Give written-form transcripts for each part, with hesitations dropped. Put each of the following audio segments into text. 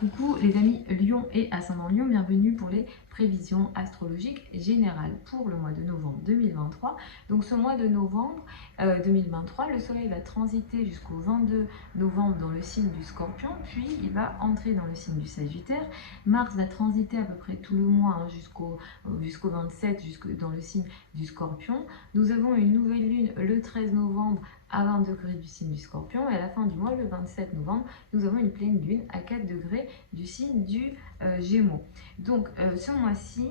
Coucou les amis Lion et ascendant Lion, bienvenue pour les prévisions astrologiques générales pour le mois de novembre 2023. Donc ce mois de novembre 2023, le soleil va transiter jusqu'au 22 novembre dans le signe du Scorpion, puis il va entrer dans le signe du Sagittaire. Mars va transiter à peu près tout le mois jusqu'au 27, dans le signe du Scorpion. Nous avons une nouvelle lune le 13 novembre à 20 degrés du signe du Scorpion, et à la fin du mois, le 27 novembre, nous avons une pleine lune à 4 degrés du signe du Gémeaux. Donc ce mois-ci,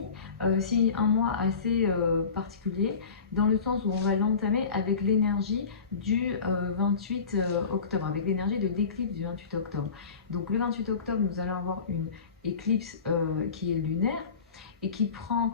c'est un mois assez particulier, dans le sens où on va l'entamer avec l'énergie du 28 octobre, avec l'énergie de l'éclipse du 28 octobre. Donc le 28 octobre, nous allons avoir une éclipse qui est lunaire, et qui prend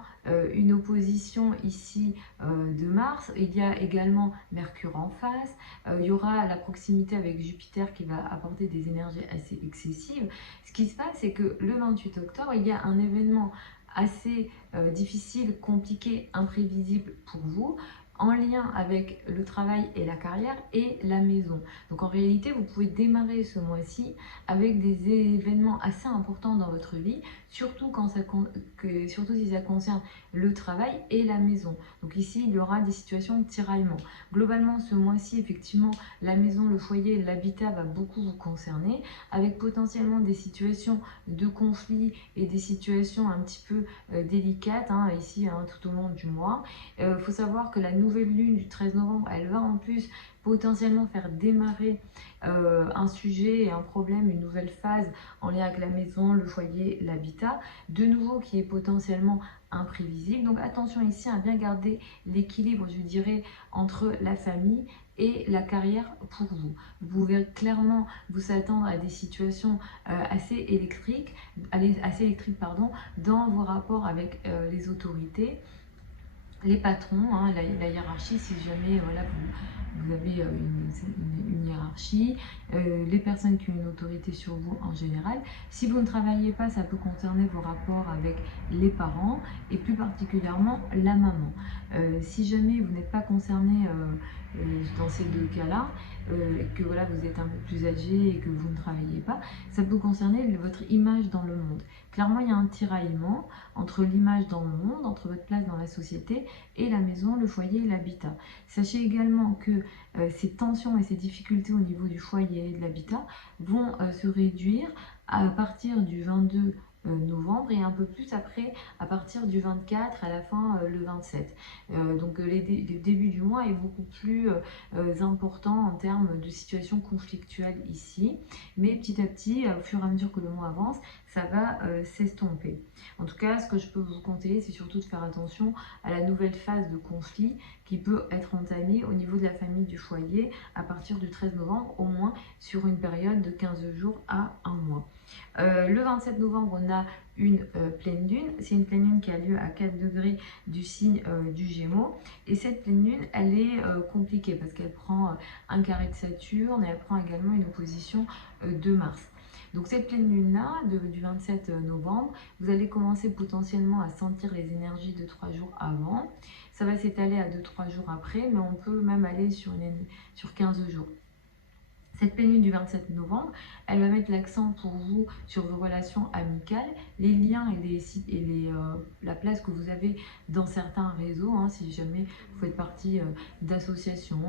une opposition ici de Mars. Il y a également Mercure en face. Il y aura la proximité avec Jupiter qui va apporter des énergies assez excessives. Ce qui se passe, c'est que le 28 octobre, il y a un événement assez difficile, compliqué, imprévisible pour vous, en lien avec le travail et la carrière et la maison. Donc en réalité, vous pouvez démarrer ce mois-ci avec des événements assez importants dans votre vie, surtout si ça concerne le travail et la maison. Donc ici, il y aura des situations de tiraillement. Globalement, ce mois-ci, effectivement, la maison, le foyer, l'habitat va beaucoup vous concerner, avec potentiellement des situations de conflit et des situations un petit peu délicates, ici, tout au long du mois. Il faut savoir que la nouvelle lune du 13 novembre, elle va en plus potentiellement faire démarrer un sujet et un problème, une nouvelle phase en lien avec la maison, le foyer, l'habitat, de nouveau qui est potentiellement imprévisible. Donc attention ici à bien garder l'équilibre, je dirais, entre la famille et la carrière pour vous. Vous pouvez clairement vous attendre à des situations assez électriques dans vos rapports avec les autorités, les patrons, la hiérarchie, si jamais voilà, vous avez une hiérarchie, les personnes qui ont une autorité sur vous en général. Si vous ne travaillez pas, ça peut concerner vos rapports avec les parents et plus particulièrement la maman. Si jamais vous n'êtes pas concerné dans ces deux cas-là, que voilà, vous êtes un peu plus âgé et que vous ne travaillez pas, ça peut concerner votre image dans le monde. Clairement, il y a un tiraillement entre l'image dans le monde, entre votre place dans la société et la maison, le foyer et l'habitat. Sachez également que ces tensions et ces difficultés au niveau du foyer et de l'habitat vont se réduire à partir du 22 novembre et un peu plus après à partir du 24, à la fin le 27. Donc le début du mois est beaucoup plus important en termes de situation conflictuelle ici, mais petit à petit, au fur et à mesure que le mois avance, ça va s'estomper. En tout cas, ce que je peux vous conseiller, c'est surtout de faire attention à la nouvelle phase de conflit qui peut être entamée au niveau de la famille, du foyer, à partir du 13 novembre, au moins sur une période de 15 jours à un mois. Le 27 novembre, on a une pleine lune. C'est une pleine lune qui a lieu à 4 degrés du signe du Gémeaux. Et cette pleine lune, elle est compliquée parce qu'elle prend un carré de Saturne et elle prend également une opposition de Mars. Donc cette pleine lune-là, du 27 novembre, vous allez commencer potentiellement à sentir les énergies de 3 jours avant. Ça va s'étaler à 2-3 jours après, mais on peut même aller sur 15 jours. Cette pleine lune du 27 novembre, elle va mettre l'accent pour vous sur vos relations amicales, les liens et la place que vous avez dans certains réseaux, si jamais vous faites partie d'associations,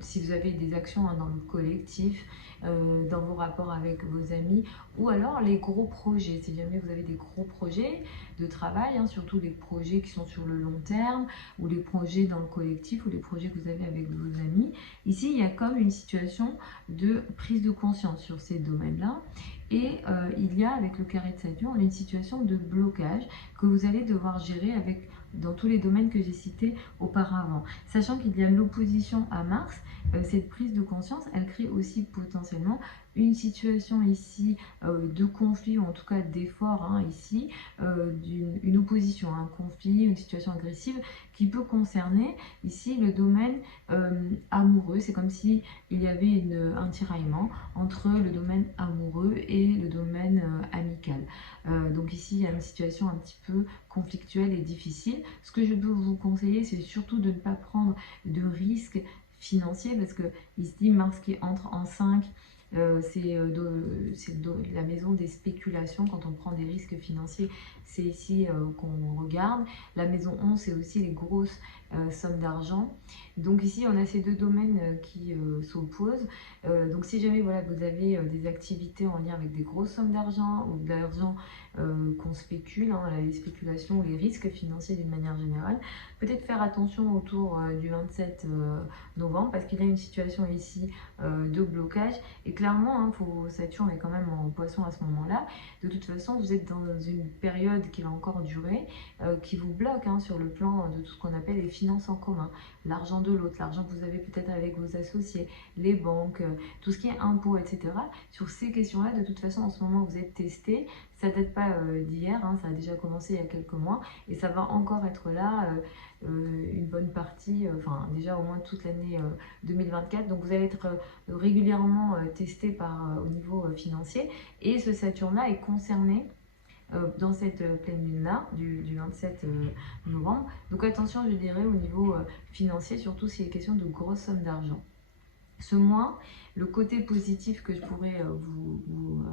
si vous avez des actions dans le collectif, dans vos rapports avec vos amis, ou alors les gros projets, si jamais vous avez des gros projets de travail, surtout les projets qui sont sur le long terme, ou les projets dans le collectif, ou les projets que vous avez avec vos amis. Ici, il y a comme une situation de prise de conscience sur ces domaines-là. Et il y a, avec le carré de Saturne, une situation de blocage que vous allez devoir gérer dans tous les domaines que j'ai cités auparavant. Sachant qu'il y a l'opposition à Mars, cette prise de conscience, elle crée aussi potentiellement une situation ici de conflit, ou en tout cas d'effort ici, une opposition, un conflit, une situation agressive qui peut concerner ici le domaine amoureux. C'est comme si il y avait un tiraillement entre le domaine amoureux et le domaine amical. Donc ici, il y a une situation un petit peu conflictuelle et difficile. Ce que je peux vous conseiller, c'est surtout de ne pas prendre de risques financiers, parce que ici, Mars qui entre en 5 la maison des spéculations. Quand on prend des risques financiers, c'est ici qu'on regarde. La maison 11, c'est aussi les grosses sommes d'argent. Donc ici, on a ces deux domaines qui s'opposent. Donc si jamais voilà, vous avez des activités en lien avec des grosses sommes d'argent ou de l'argent qu'on spécule, hein, les spéculations ou les risques financiers d'une manière générale, peut-être faire attention autour du 27 novembre parce qu'il y a une situation ici de blocage et clairement, hein, Saturne est quand même en poisson à ce moment-là. De toute façon, vous êtes dans une période qui va encore durer, qui vous bloque hein, sur le plan de tout ce qu'on appelle les finances en commun, l'argent de l'autre, l'argent que vous avez peut-être avec vos associés, les banques, tout ce qui est impôts, etc. Sur ces questions-là, de toute façon, en ce moment, vous êtes testé. Ça ne date pas d'hier, hein, ça a déjà commencé il y a quelques mois et ça va encore être là une bonne partie, enfin déjà au moins toute l'année 2024. Donc vous allez être régulièrement testé au niveau financier et ce Saturne-là est concerné dans cette pleine lune-là du 27 novembre. Donc attention, je dirais, au niveau financier, surtout s'il est question de grosses sommes d'argent. Ce mois, le côté positif que je pourrais vous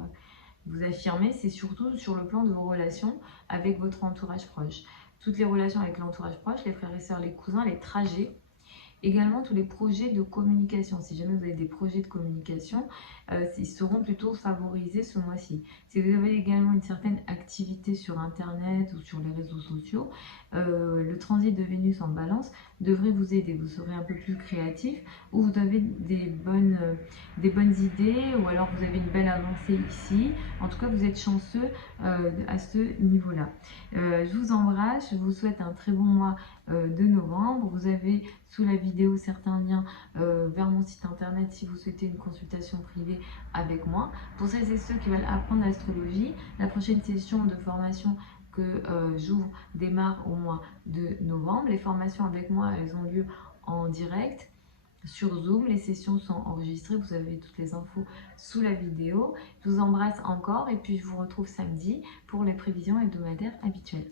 affirmer, c'est surtout sur le plan de vos relations avec votre entourage proche. Toutes les relations avec l'entourage proche, les frères et sœurs, les cousins, les trajets. Également, tous les projets de communication. Si jamais vous avez des projets de communication, ils seront plutôt favorisés ce mois-ci. Si vous avez également une certaine activité sur Internet ou sur les réseaux sociaux, le transit de Vénus en balance devrait vous aider. Vous serez un peu plus créatif ou vous avez des bonnes idées ou alors vous avez une belle avancée ici. En tout cas, vous êtes chanceux à ce niveau-là. Je vous embrasse, je vous souhaite un très bon mois de novembre. Vous avez sous la vidéo certains liens vers mon site internet si vous souhaitez une consultation privée avec moi. Pour celles et ceux qui veulent apprendre l'astrologie, la prochaine session de formation que j'ouvre démarre au mois de novembre. Les formations avec moi, elles ont lieu en direct sur Zoom. Les sessions sont enregistrées, vous avez toutes les infos sous la vidéo. Je vous embrasse encore et puis je vous retrouve samedi pour les prévisions hebdomadaires habituelles.